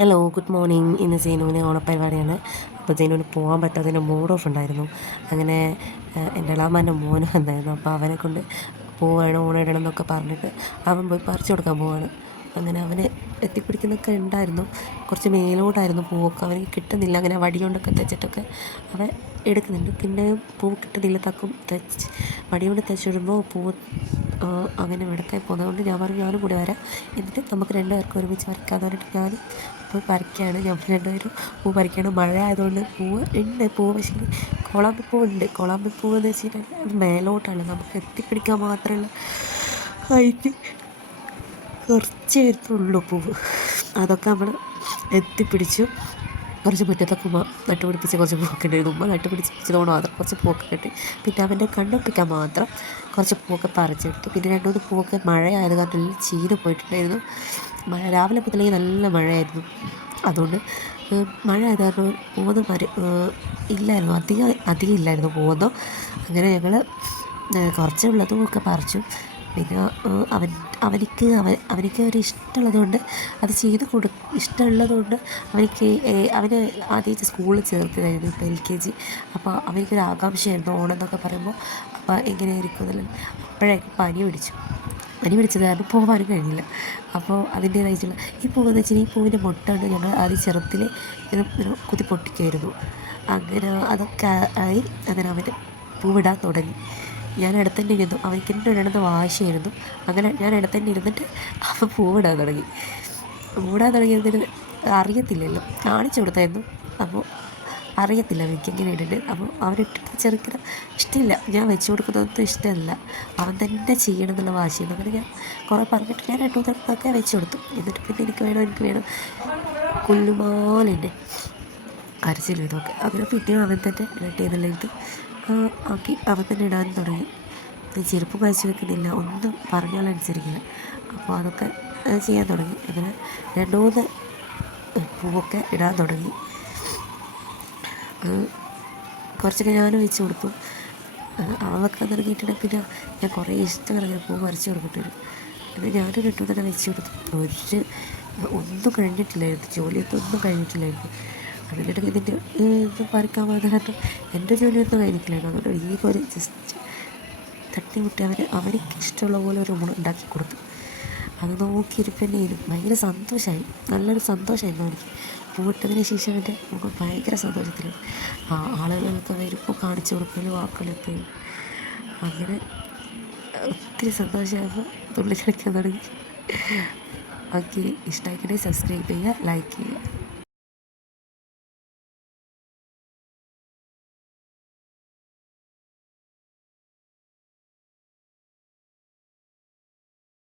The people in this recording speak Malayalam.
Hello, good morning. ഇന്ന് സീനുവിന് ഓണപ്പരിപാടിയാണ്. അപ്പോൾ സീനുവിന് പോകാൻ പറ്റാത്തതിൻ്റെ മൂഡ് ഓഫ് ഉണ്ടായിരുന്നു. അങ്ങനെ എൻ്റെ ഇളാമ്മൻ്റെ മോനും വന്നായിരുന്നു. അപ്പോൾ അവനെ കൊണ്ട് പോവുകയാണ്, ഓണമിടണം എന്നൊക്കെ പറഞ്ഞിട്ട് അവൻ പോയി പറിച്ചു കൊടുക്കാൻ പോവാണ്. അങ്ങനെ അവന് എത്തിപ്പിടിക്കുന്നൊക്കെ ഉണ്ടായിരുന്നു. കുറച്ച് മേലോട്ടായിരുന്നു പൂവൊക്കെ, അവന് കിട്ടുന്നില്ല. അങ്ങനെ വടി കൊണ്ടൊക്കെ തെച്ചിട്ടൊക്കെ അവൻ എടുക്കുന്നുണ്ട്. പിന്നെ പൂവ് കിട്ടുന്നില്ല. വടി കൊണ്ട് തെച്ചിടുമ്പോൾ പൂവ് അങ്ങനെ വെടക്കായി പോകുന്നതുകൊണ്ട് ഞാൻ പറഞ്ഞു ഞാനും കൂടി വരാം, എന്നിട്ട് നമുക്ക് രണ്ടുപേർക്കും ഒരുമിച്ച് വരയ്ക്കാമെന്ന് പറഞ്ഞിട്ട് ഞാൻ പോയി പറിക്കുകയാണ്. ഞങ്ങൾ രണ്ടുപേരും പൂ പറിക്കുകയാണ്. മഴ ആയതുകൊണ്ട് പൂവ് ഉണ്ട്, പൂവ് പക്ഷേ കോളാമ്പിപ്പൂവുണ്ട്. കോളാമ്പിപ്പൂവ് എന്ന് വെച്ച് കഴിഞ്ഞാൽ അത് മേലോട്ടാണ്, നമുക്ക് എത്തിപ്പിടിക്കാൻ മാത്രമുള്ള ഹൈറ്റ് കുറച്ചേ വരുന്നുള്ളൂ പൂവ്. അതൊക്കെ നമ്മൾ എത്തിപ്പിടിച്ചു. കുറച്ച് മുറ്റത്തൊക്കെ നട്ടുപിടിപ്പിച്ച് കുറച്ച് പൂവൊക്കെ ഉണ്ടായിരുന്നു. ഉമ്മ നട്ടുപിടിപ്പിച്ചതുകൊണ്ട് മാത്രം കുറച്ച് പൂവൊക്കെ കിട്ടി. പിന്നെ അവൻ്റെ കണ്ണൊപ്പിക്കാൻ മാത്രം കുറച്ച് പൂവൊക്കെ പറിച്ചെടുത്തു. പിന്നെ 2-3 പൂവൊക്കെ മഴയായത് കാരണം ചീഞ്ഞ് പോയിട്ടുണ്ടായിരുന്നു. രാവിലെ മുതലേ നല്ല മഴയായിരുന്നു. അതുകൊണ്ട് മഴ ആയത് കാരണം ഇല്ലായിരുന്നു, അധികം ഇല്ലായിരുന്നു പോകുന്നു. അങ്ങനെ ഞങ്ങൾ കുറച്ചുള്ളതും ഒക്കെ പറിച്ചു. പിന്നെ അവനിക്ക് ഒരു ഇഷ്ടമുള്ളതുകൊണ്ട് അത് ഇഷ്ടമുള്ളതുകൊണ്ട് അവന് ആദ്യമായിട്ട് സ്കൂളിൽ ചേർത്തതായിരുന്നു, ഇപ്പോൾ LKG. അപ്പോൾ അവനിക്കൊരു ആകാംക്ഷയായിരുന്നു ഓണം എന്നൊക്കെ പറയുമ്പോൾ. അപ്പോൾ എങ്ങനെയായിരിക്കും എന്നുള്ളത്. അപ്പോഴേക്കും പനി പിടിച്ചത് കാരണം പോകാനും കഴിഞ്ഞില്ല. അപ്പോൾ അതിൻ്റേതായിട്ടുള്ള ഈ പൂവെന്ന് വെച്ചാൽ ഈ പൂവിൻ്റെ മുട്ടുണ്ട് ഞങ്ങൾ ആദ്യം ചെറുത്തിൽ കുത്തി പൊട്ടിക്കുമായിരുന്നു. അങ്ങനെ അതൊക്കെ ആയി. അങ്ങനെ അവന് പൂവിടാൻ തുടങ്ങി. ഞാൻ ഇടത്തന്നെ ഇരുന്നു. അവനിക്ക് എൻ്റെ ഇടണമെന്ന് വാശിയായിരുന്നു. അങ്ങനെ ഞാൻ ഇടത്തന്നെ ഇരുന്നിട്ട് അവൻ പൂവിടാൻ തുടങ്ങിയതിന് അറിയത്തില്ലല്ലോ, കാണിച്ചു കൊടുത്തായിരുന്നു. അപ്പോൾ അറിയത്തില്ല അവനിക്ക് എങ്ങനെ ഇടുന്നത്. അപ്പോൾ അവനിട്ടിട്ട് ചെറുക്കിന് ഇഷ്ടമില്ല, ഞാൻ വെച്ച് കൊടുക്കുന്നതൊന്നും ഇഷ്ടമല്ല, അവൻ തന്നെ ചെയ്യണം എന്നുള്ള വാശിയാണ്. അങ്ങനെ ഞാൻ കുറേ പറഞ്ഞിട്ട് ഞാൻ 2-3 വെച്ച് കൊടുത്തു. എന്നിട്ട് പിന്നെ എനിക്ക് വേണം കുല്ലുമാലെന്നെ കരച്ചിൽ ഇതൊക്കെ. അങ്ങനെ പിന്നെയും അവൻ തന്നെ ഇടട്ടെ എന്നുള്ള ഇത് ആക്കി അവൻ തന്നെ ഇടാൻ തുടങ്ങി. ചെരുപ്പ് കഴിച്ചു വെക്കുന്നില്ല, ഒന്നും പറഞ്ഞാലനുസരിക്കില്ല. അപ്പോൾ അതൊക്കെ ചെയ്യാൻ തുടങ്ങി. അങ്ങനെ 2-3 പൂവൊക്കെ ഇടാൻ തുടങ്ങി. കുറച്ചൊക്കെ ഞാനും വെച്ച് കൊടുത്തു. അവൻ വെക്കാൻ തുടങ്ങിയിട്ടുണ്ടെങ്കിൽ പിന്നെ ഞാൻ കുറേ ഇഷ്ടം പൂ പറിച്ച് കൊടുത്തിട്ട് എന്നാൽ ഞാനും 2-3 വെച്ച് കൊടുത്തു. ഒന്നും കഴിഞ്ഞിട്ടില്ലായിരുന്നു, ജോലിയൊന്നും കഴിഞ്ഞിട്ടില്ലായിരുന്നു. അതിനിടെ ഇതിൻ്റെ ഇത് പറിക്കാൻ പോകുന്ന കാരണം എൻ്റെ ജോലിയൊന്നും കഴിഞ്ഞിട്ടില്ലായിരുന്നു. അതുകൊണ്ട് ഈ ഒരു ജസ്റ്റ് തട്ടിമുട്ടി അവനിക്ക് ഇഷ്ടമുള്ള പോലെ ഒരു ഉണ്ടാക്കി കൊടുത്തു. അത് നോക്കിയിരിക്കുന്നതിനും ഭയങ്കര സന്തോഷമായി, നല്ലൊരു സന്തോഷമായിരുന്നു എനിക്ക്. പൂവിട്ടതിന് ശേഷം എൻ്റെ മുഖം ഭയങ്കര സന്തോഷത്തിലാണ്. ആളുകളൊക്കെ വരുമ്പോൾ കാണിച്ചു കൊടുക്കലും വാക്കളിപ്പയും അങ്ങനെ ഒത്തിരി സന്തോഷമായപ്പോൾ തുള്ളി കളിക്കാൻ തുടങ്ങി. ഓക്കെ, ഇഷ്ടമായിക്കണേ സബ്സ്ക്രൈബ് ചെയ്യുക, ലൈക്ക് ചെയ്യുക.